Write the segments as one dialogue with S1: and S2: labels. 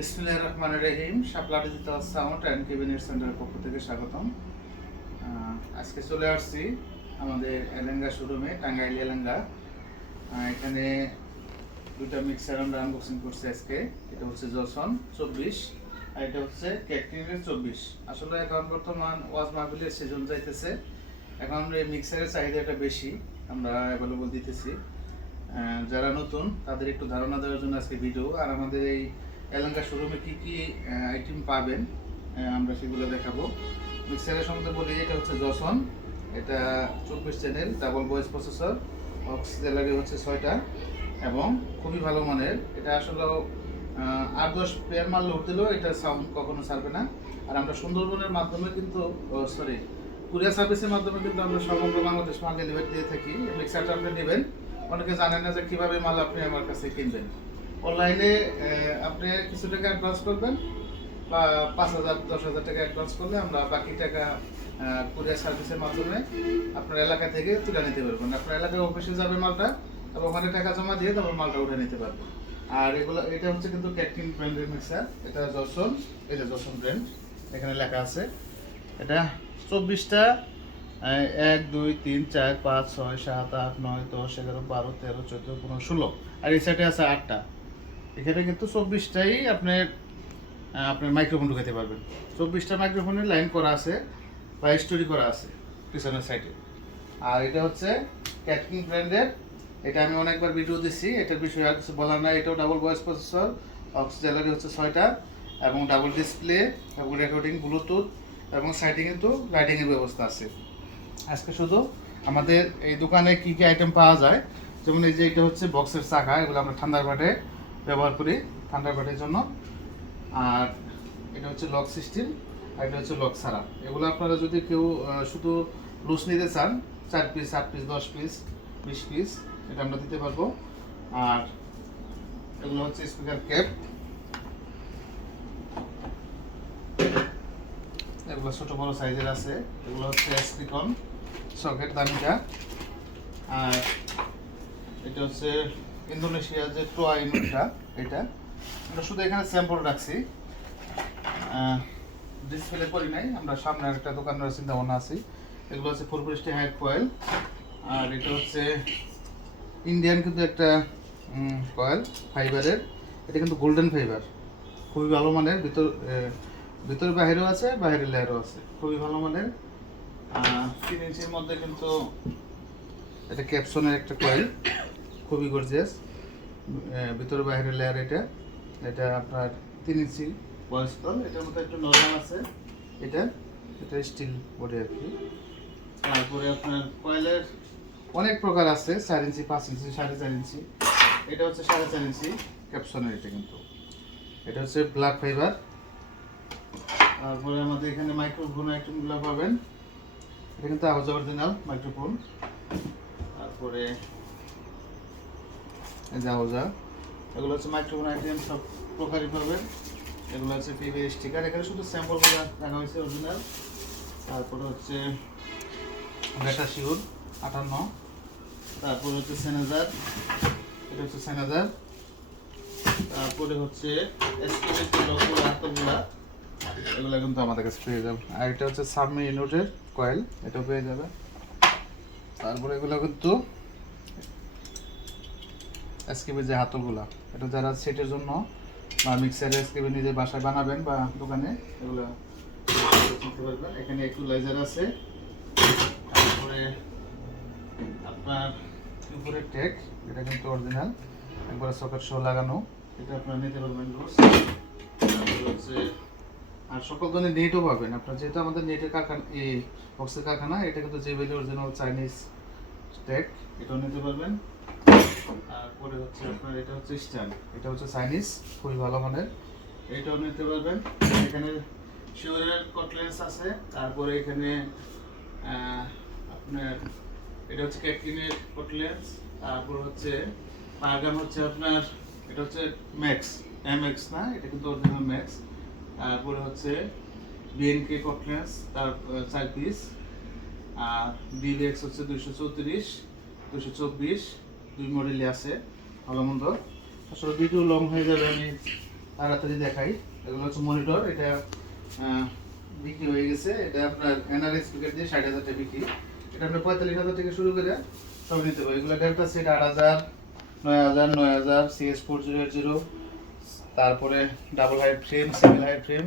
S1: বিসমুল্লাহ রহমান রহিম Shapla digital sound and cabinet সেন্টারের পক্ষ থেকে স্বাগতম আজকে চলে আসছি আমাদের এলেঙ্গা শোরুমে টাঙ্গাইল এলেঙ্গা এখানে দুটা মিক্সার আমরা আনবক্সিং করছি আজকে এটা হচ্ছে জসন চব্বিশ আর এটা হচ্ছে ক্যাকটিনের চব্বিশ আসলে এখন বর্তমান ওয়াজ মাহবিলের সিজন যাইতেছে এখন আমরা এই মিক্সারের চাহিদাটা বেশি আমরা অ্যাভেলেবল দিতেছি যারা নতুন তাদের একটু ধারণা দেওয়ার জন্য আজকে ভিডিও আর আমাদের এই এলাঙ্কা শোরুমে কি কি আইটেম পাবেন আমরা সেগুলো দেখাবো মিক্সারের সম্বন্ধে বলি এটা হচ্ছে জসন এটা চব্বিশ channel double voice processor auxiliary হচ্ছে ছয়টা এবং খুবই ভালো মানের এটা আসলে আট দশ পেয়ার মাল লোড দিলেও এটা সাউন্ড কখনো ছাড়বে না আর আমরা সুন্দরবনের মাধ্যমে কিন্তু সরি কুরিয়া সার্ভিসের মাধ্যমে কিন্তু আমরা সমগ্র বাংলাদেশ মাল ডেলিভারি দিয়ে থাকি মিক্সারটা আপনি নেবেন অনেকে জানেন না যে কীভাবে মাল আপনি আমার কাছে কিনবেন অনলাইনে আপনি কিছু টাকা অ্যাডভান্স করবেন বা পাঁচ হাজার দশ হাজার টাকা অ্যাডভান্স করলে আমরা বাকি টাকা কুরিয়ার সার্ভিসের মাধ্যমে আপনার এলাকা থেকে তুলে নিতে পারবেন মানে আপনার এলাকায় অফিসে যাবে মালটা এবং ওখানে টাকা জমা দিয়ে তারপর মালটা উঠে নিতে পারবেন আর এগুলো এটা হচ্ছে কিন্তু ক্যাটিন ব্র্যান্ডের মিক্সার এটা দর্শন এটা দর্শন ব্র্যান্ড এখানে লেখা আছে এটা চব্বিশটা এক দুই তিন চার পাঁচ ছয় সাত আট নয় দশ এগারো বারো তেরো চোদ্দ পনেরো ষোলো আর এই সাইডে আছে আটটা এখানে কিন্তু চব্বিশটাই আপনি আপনার মাইক্রোফোন ঢুকাতে পারবেন চব্বিশটা মাইক্রোফোনের লাইন করা আছে বা স্টোরি করা আছে পিছনের সাইডে আর এটা হচ্ছে ক্যাটকিং ব্র্যান্ডের এটা আমি অনেকবার ভিডিও দিচ্ছি এটার বিষয়ে আর কিছু বলার নাই এটাও ডাবল ভয়েস প্রসেসর অক্সিজেলারি হচ্ছে ছয়টা এবং ডাবল ডিসপ্লে এবং রেকর্ডিং ব্লুটুথ এবং সাইডে কিন্তু লাইটিংয়ের ব্যবস্থা আছে আজকে শুধু আমাদের এই দোকানে কী কী আইটেম পাওয়া যায় যেমন এই যে এটা হচ্ছে বক্সের চাকা এগুলো আমরা ঠান্ডার বাটে ব্যবহার করি থান্ডারবার্ডের জন্য আর এটা হচ্ছে লক সিস্টেম আর এটা হচ্ছে লক সারা এগুলো আপনারা যদি কেউ শুধু লুজ নিতে চান চার পিস আট পিস দশ পিস বিশ পিস এটা আমরা দিতে পারবো আর এগুলো হচ্ছে স্পিকার ক্যাপ এগুলো ছোটো বড়ো সাইজের আছে এগুলো হচ্ছে স্পিকন সকেট দামিটা আর এটা হচ্ছে ইন্দোনেশিয়া যে টোয়া এটা আমরা শুধু এখানে স্যাম্পল রাখছি ডিসপ্লে করি নাই আমরা সামনে একটা দোকানের চিন্তা ভাবনা আছি এগুলো হচ্ছে ফোর ফোরপ্রেস্টি হাইট কয়েল আর এটা হচ্ছে ইন্ডিয়ান কিন্তু একটা কয়েল ফাইবারের এটা কিন্তু গোল্ডেন ফাইবার খুবই ভালো মানের ভিতর ভিতরে বাহিরেও আছে বাহিরের লেয়ারও আছে খুবই ভালো মানের তিন ইঞ্চির মধ্যে কিন্তু এটা ক্যাপসনের একটা কয়েল খুবই গর্জিয়াস ভিতরে বাইরের লেয়ার এটা এটা আপনার তিন ইঞ্চি বয়স্কল এটার মধ্যে একটু নরমাল আছে এটা এটা স্টিল বডি আর কি তারপরে আপনার কয়েলের অনেক প্রকার আছে চার ইঞ্চি পাঁচ ইঞ্চি সাড়ে চার ইঞ্চি এটা হচ্ছে সাড়ে চার ইঞ্চি ক্যাপসনের এটা কিন্তু এটা হচ্ছে ব্ল্যাক ফাইবার তারপরে আমাদের এখানে মাইক্রোফোন আইটেমগুলো পাবেন এটা কিন্তু আওয়াজ অরিজিনাল মাইক্রোফোন তারপরে জাউজা এগুলো হচ্ছে মাইক্রোফোন আইটেম সব প্রকারই পাবেন এগুলো হচ্ছে পিভি স্টিকার এখানে শুধু স্যাম্পলগুলো রাখা হয়েছে অরিজিনাল তারপরে হচ্ছে বেটা শিউর আটান্ন তারপরে হচ্ছে স্যানেজার এটা হচ্ছে স্যানেজার তারপরে হচ্ছে এগুলো কিন্তু আমাদের কাছে পেয়ে যাবে আর এটা হচ্ছে সাবমেরিনোটের কয়েল এটাও পেয়ে যাবে তারপরে এগুলো কিন্তু এসকেপের যে হাতলগুলা এটা যারা সেটের জন্য বা মিক্সারে এসকেপে নিজে বাসায় বানাবেন বা দোকানে এগুলো কিনতে পারবেন এখানে ইকুয়ালাইজার আছে তারপরে আপনার উপরে টেক এটা কিন্তু অরিজিনাল একবার সকেট সহ লাগানো এটা আপনার নিতে পারবেন রোজ হচ্ছে আর সকল ধরনের নেটও পাবেন আপনার যেহেতু আমাদের নেটের কারখানা এই বক্সের কারখানা এটা কিন্তু যে অরিজিনাল চাইনিজ টেক এটাও নিতে পারবেন তারপরে হচ্ছে আপনার এটা হচ্ছে স্ট্যান্ড এটা হচ্ছে চাইনিজ খুবই ভালো মানের এটাও নিতে পারবেন এখানে শিওরের কটলেস আছে তারপরে এখানে আপনার এটা হচ্ছে ক্যাটকিনের কটলেস তারপর হচ্ছে বার্গার হচ্ছে আপনার এটা হচ্ছে ম্যাক্স এম এক্স না এটা কিন্তু অরিজিনাল ম্যাক্স তারপরে হচ্ছে বিএনকে কটলেস তার চার পিস আর ডিভি এক্স হচ্ছে দুশো চৌত্রিশ দুশো চব্বিশ দুই মডেলই আছে ভালো মন্দ আসলে ভিডিও লং হয়ে যাবে আমি তাড়াতাড়ি দেখাই এগুলো হচ্ছে মনিটর এটা বিক্রি হয়ে গেছে এটা আপনার এনআরএস প্যাকেট দিয়ে ষাট হাজার টাকা বিক্রি এটা আপনার পঁয়তাল্লিশ হাজার থেকে শুরু করে সব নিতে পারি এগুলো ডেল্টা সেট আট হাজার নয় হাজার নয় হাজার CS four zero eight zero তারপরে double high frame single high frame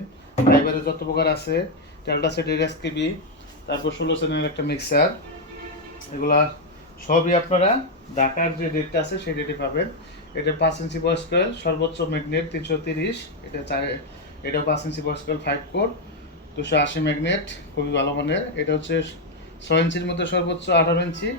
S1: ফাইবারে যত প্রকার আছে ডেল্টা সেটের কেবি তারপর ষোলো সেনের একটা মিক্সার এগুলা সবই আপনারা ঢাকার যে রেটটা আছে সেই রেটে পাবেন এটা পাঁচ ইঞ্চি বয়স্কয়েল সর্বোচ্চ ম্যাগনেট তিনশো তিরিশ এটা চার এটা পাঁচ ইঞ্চি বয়স্কয়েল ফাইভ কোর দুশো আশি ম্যাগনেট খুবই ভালো মানের এটা হচ্ছে ছয় ইঞ্চির মধ্যে সর্বোচ্চ আঠারো ইঞ্চি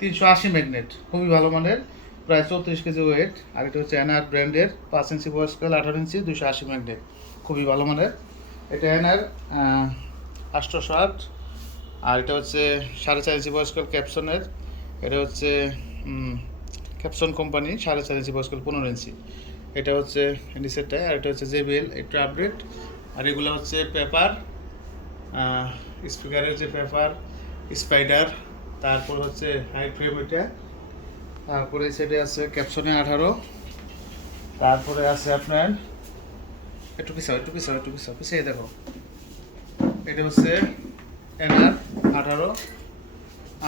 S1: তিনশো আশি ম্যাগনেট খুবই ভালো মানের প্রায় চৌত্রিশ কেজি ওয়েট আর এটা হচ্ছে এনআর ব্র্যান্ডের পাঁচ ইঞ্চি বয়স্কয়েল আঠারো ইঞ্চি দুশো আশি ম্যাগনেট খুবই ভালো মানের এটা এনআর আষ্টশো আট আর এটা হচ্ছে সাড়ে চার ইঞ্চি বয়স্কয়েল ক্যাপসনের এটা হচ্ছে ক্যাপসন কোম্পানি সাড়ে চার ইঞ্চি বয়স্কল পনেরো ইঞ্চি এটা হচ্ছে নিচেরটায় আর এটা হচ্ছে জেবিএল একটু আপডেট আর এগুলো হচ্ছে পেপার স্পিকারের যে পেপার স্পাইডার তারপর হচ্ছে হাই ফ্রেম এটা তারপরে সেটা আছে ক্যাপসনে আঠারো তারপরে আছে আপনার একটু পিসাও একটু পিসাও একটু পিসাও পিসাই দেখো এটা হচ্ছে এনআর আঠারো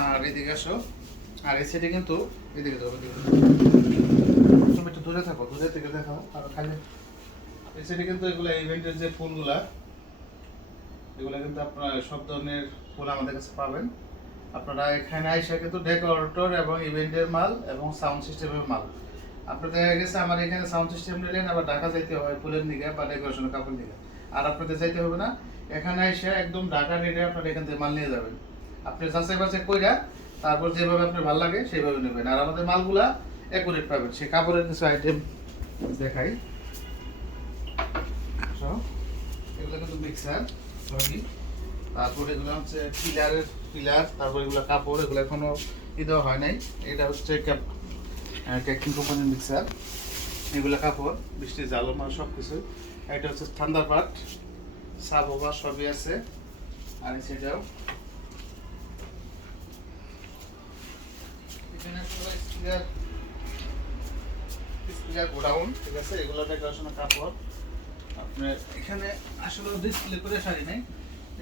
S1: আর এদিকে আসো আর এই সেটি কিন্তু এদিকে যাবে তুমি একটু দূরে থাকো দূরে থেকে দেখাও আর খালি এই সেটি কিন্তু এগুলো ইভেন্টের যে ফুলগুলা এগুলো কিন্তু আপনার সব ধরনের ফুল আমাদের কাছে পাবেন আপনারা এখানে আইসা কিন্তু ডেকোরেটর এবং ইভেন্টের মাল এবং সাউন্ড সিস্টেমের মাল আপনার দেখা গেছে আমার এখানে সাউন্ড সিস্টেম নিলেন আবার ঢাকা যাইতে হবে ফুলের দিকে বা ডেকোরেশনের কাপড় দিকে আর আপনাদের যাইতে হবে না এখানে এসে একদম ডাটা রেটে আপনারা এখান থেকে মাল নিয়ে যাবেন আপনি যাচাই বাছাই কইরা তারপর যেভাবে আপনার ভালো লাগে সেইভাবে নেবেন আর আমাদের মালগুলা অ্যাকুরেট পাবেন সে কাপড়ের কিছু আইটেম দেখাই এগুলো কিন্তু মিক্সার সরি তারপর এগুলো হচ্ছে পিলারের পিলার তারপর এগুলো কাপড় এগুলো এখনও ই দেওয়া হয় নাই এটা হচ্ছে ক্যাপ ক্যাকিং কোম্পানির মিক্সার এগুলো কাপড় বৃষ্টি জালমা সব কিছু এটা হচ্ছে থান্দার পাট সাব সবই আছে আর সেটাও পিছনে স্টিকার স্টিকার গোডাউন ঠিক আছে এগুলো ডেকোরেশনের কাপড় আপনার এখানে আসলে ডিসপ্লে করে শাড়ি নেই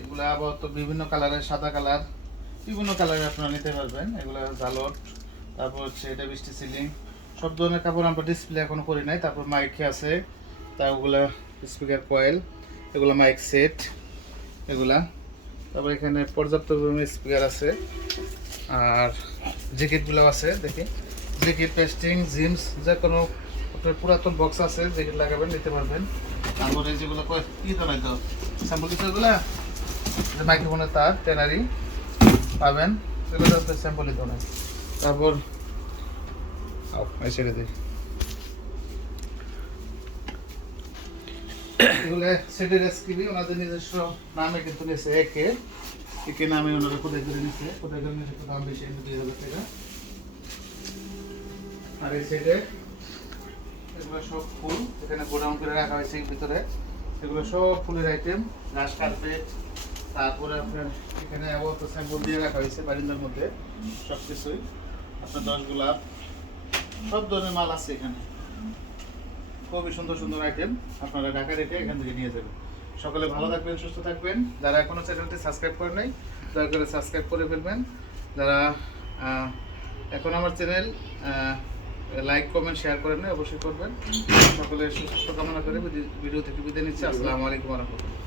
S1: এগুলো আপাতত বিভিন্ন কালারের সাদা কালার বিভিন্ন কালারের আপনারা নিতে পারবেন এগুলো জালট তারপর হচ্ছে এটা সিলিং সব ধরনের কাপড় আমরা ডিসপ্লে এখনো করি নাই তারপর মাইকে আছে তা ওগুলা স্পিকার কয়েল এগুলা মাইক সেট এগুলা তারপর এখানে পর্যাপ্ত পরিমাণে স্পিকার আছে আর জ্যাকেটগুলো আছে দেখি জ্যাকেট পেস্টিং জিন্স যে কোনো পুরাতন বক্স আছে জ্যাকেট লাগাবেন নিতে পারবেন তারপরে যেগুলো কি ধরনের তো স্যাম্পল কিছুগুলো যে মাইক্রোফোনের তার ট্যানারি পাবেন সেগুলো স্যাম্পলই দাঁড়ায় তারপর ছেড়ে দিই এগুলো সেটের স্কিলি ওনাদের নিজস্ব নামে কিন্তু নিয়েছে একে একে নামে ওনারা কোথায় করে নিচ্ছে কোথায় করে নিচ্ছে দাম বেশি এনে দুই হাজার টাকা আর এই সেটে এগুলো সব ফুল এখানে গোডাউন করে রাখা হয়েছে ভিতরে এগুলো সব ফুলের আইটেম ঘাস কার্পেট তারপরে আপনার এখানে অবত স্যাম্পল দিয়ে রাখা হয়েছে বারিন্দার মধ্যে সব কিছুই আপনার দশ গোলাপ সব ধরনের মাল আছে এখানে খুবই সুন্দর সুন্দর আইটেম আপনারা ঢাকা রেখে এখান থেকে নিয়ে যাবেন সকালে ভালো থাকবেন সুস্থ থাকবেন যারা এখনও চ্যানেলটি সাবস্ক্রাইব করে নাই দয়া করে সাবস্ক্রাইব করে ফেলবেন যারা এখন আমার চ্যানেল লাইক কমেন্ট শেয়ার করেন অবশ্যই করবেন সকলে সুস্থ কামনা করে ভিডিও থেকে বিদায় নিচ্ছি আসসালামু আলাইকুম রহমতুল্লাহ